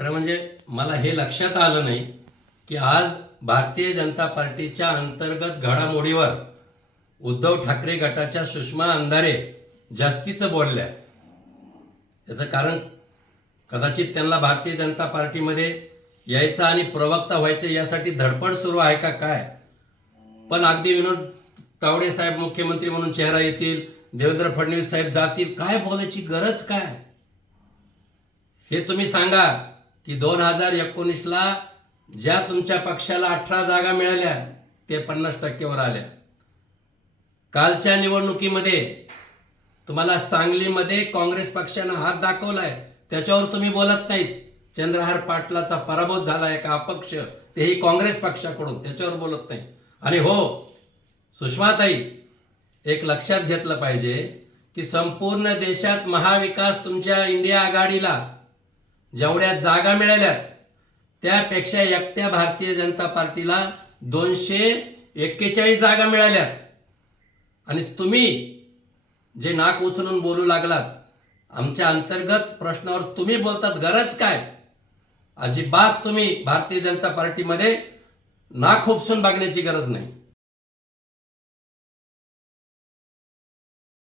खरं म्हणजे मला हे लक्षात आलं नाही की आज भारतीय जनता पार्टीच्या अंतर्गत घडामोडीवर उद्धव ठाकरे गटाच्या सुषमा अंधारे जास्तीचं बोलल्या. याचं कारण कदाचित त्यांना भारतीय जनता पार्टीमध्ये यायचं आणि प्रवक्ता व्हायचं यासाठी धडपड सुरू आहे का काय? पण अगदी विनोद तावडे साहेब मुख्यमंत्री म्हणून चेहरा येतील देवेंद्र फडणवीस साहेब जातील काय बोलायची गरज काय? हे तुम्ही सांगा. की दोन हजार एकोणीसला ज्या तुमच्या पक्षाला अठरा जागा मिळाल्या ते पन्नास टक्केवर आल्या. कालच्या निवडणुकीमध्ये तुम्हाला सांगलीमध्ये काँग्रेस पक्षानं हात दाखवलाय. त्याच्यावर तुम्ही बोलत नाहीत. चंद्रहार पाटलाचा पराभव झाला एका अपक्ष? तेही काँग्रेस पक्षाकडून त्याच्यावर बोलत नाही आणि हो सुषमाताई एक लक्षात घेतलं पाहिजे की संपूर्ण देशात महाविकास तुमच्या इंडिया आघाडीला जेवढ्या जागा मिळाल्या त्यापेक्षा एकट्या भारतीय जनता पार्टीला दोनशे एक्केचाळीस जागा मिळाल्या आणि तुम्ही जे नाक उचलून बोलू लागलात आमच्या अंतर्गत प्रश्नावर तुम्ही बोलतात गरज काय? अजिबात तुम्ही भारतीय जनता पार्टीमध्ये नाक उपसून बघण्याची गरज नाही.